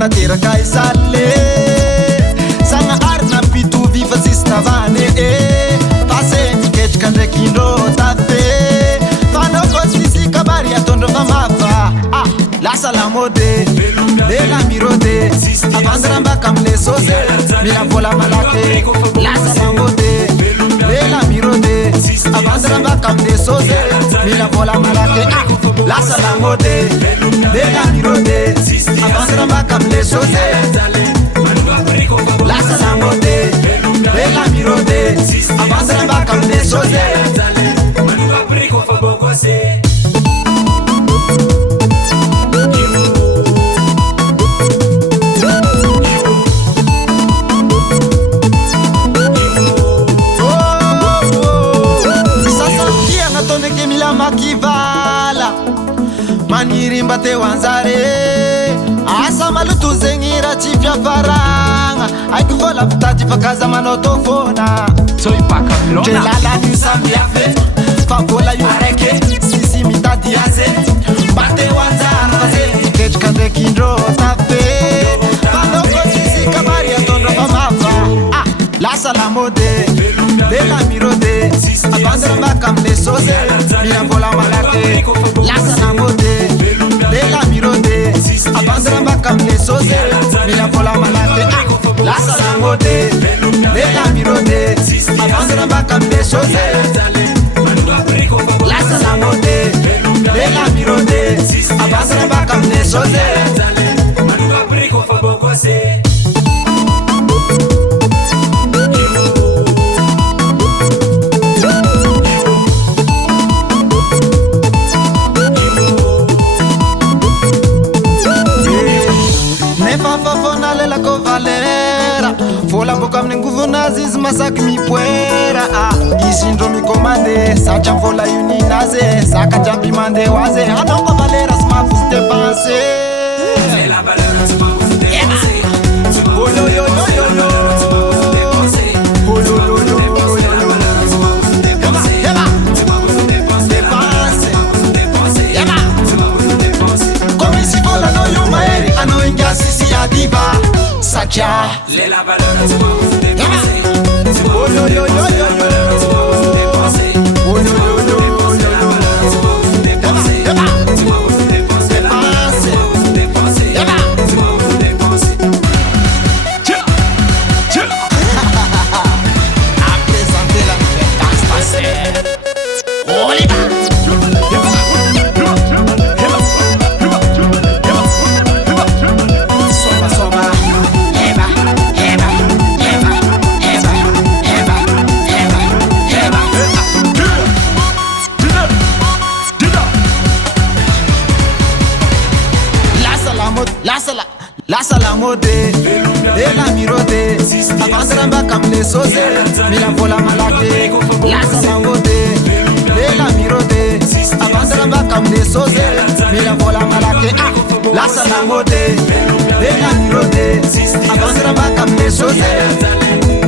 nateraka isale Sana arna pitu viva sisnavane Pase niketrika ndraikindro tafe Fanao kosfisika bari atondro mamafa Lasa la mode, lela mirode Avandra mbaka amle soze, mila vola malake Lasa la mode, lela mirode Avandra mbaka amle soze, mila vola malake Lasa la mode, lela mirode Avandra mbaka amle soze Lasa la mode, lela mirode Avandra mbaka amle soze makivala manirimba te wanzare asa malutu zengira chipya faranga aikuvola vitaji fakaza manotofona soipaka milona jelala nusambiafe favola yuareke sisi mitadiaze bate wanzara vaze kechkande kindro tafe fanoko sisi kamari atondo mamafa lasa la mode lela mirode avandra mbaka mle soze mila vola malake lasa la mode lela mirode avandra mbaka mle soze mila vola malake lasa la mode lela mirode avandra mbaka mle soze lasa la mode lela mirode avandra mbaka mle soze Vola mboka amine nguvu nazi izy masaky mipoera Isindro mikomande satria vola io ninaze Zaka jiaby mandeha hoazy Anao ko valera sy mahafozy dépense C'est la valeur sy mahafozy dépense Come si vola no io maeri Anao ingasi si adiva Satria C'est la valeur sy mahafozy dépense Lasa la mode, lela mirode Avandra mbaka mle soze, mila vola malake Lasa la mode, lela mirode Avandra mbaka mle soze, mila vola malake Lasa la mode, lela mirode Avandra mbaka mle soze